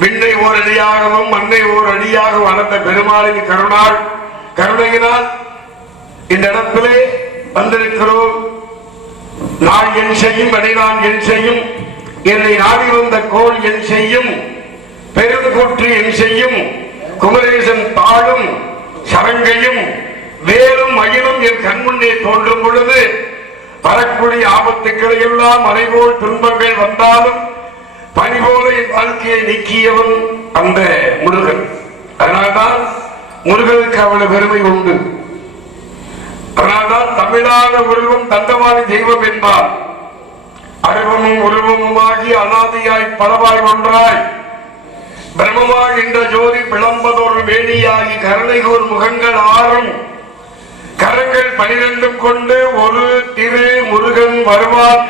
விண்ணை ஓர் அடியாகவும் மண்ணை ஓர் அடியாக வளர்ந்த பெருமாளின் கருணையினால் இந்த இடத்திலே வந்திருக்கிறோம். நான் என் செய்யும் அடிநான் என் செய்யும், என்னை நாடி வந்த கோள் என் செய்யும், பெருங்கூற்று என் செய்யும், குமரேசன் தாழும் சரங்கையும் வேலும் மயிலும் என் கண்முன்னே தோன்றும் பொழுது வரக்கூடிய ஆபத்துக்களை எல்லாம் மலைபோல் துன்பங்கள் வந்தாலும் பனிபோல என் வாழ்க்கையை நீக்கியவன் அந்த முருகன். அதனால்தான் முருகனுக்கு அவ்வளவு பெருமை உண்டு. அதனால்தான் தமிழான உருவம் தண்டவாணி தெய்வம் என்பார். அருவமும் உருவமுமாகி அனாதியாய் பலவாய் ஒன்றாய் பிரம்மமாய் என்ற ஜோதி பிளம்பதொரு வேணியாகி கருணைகூர் முகங்கள் 6 கரங்கள் 12 கொண்டு ஒரு திரு முருகன் வருவார்.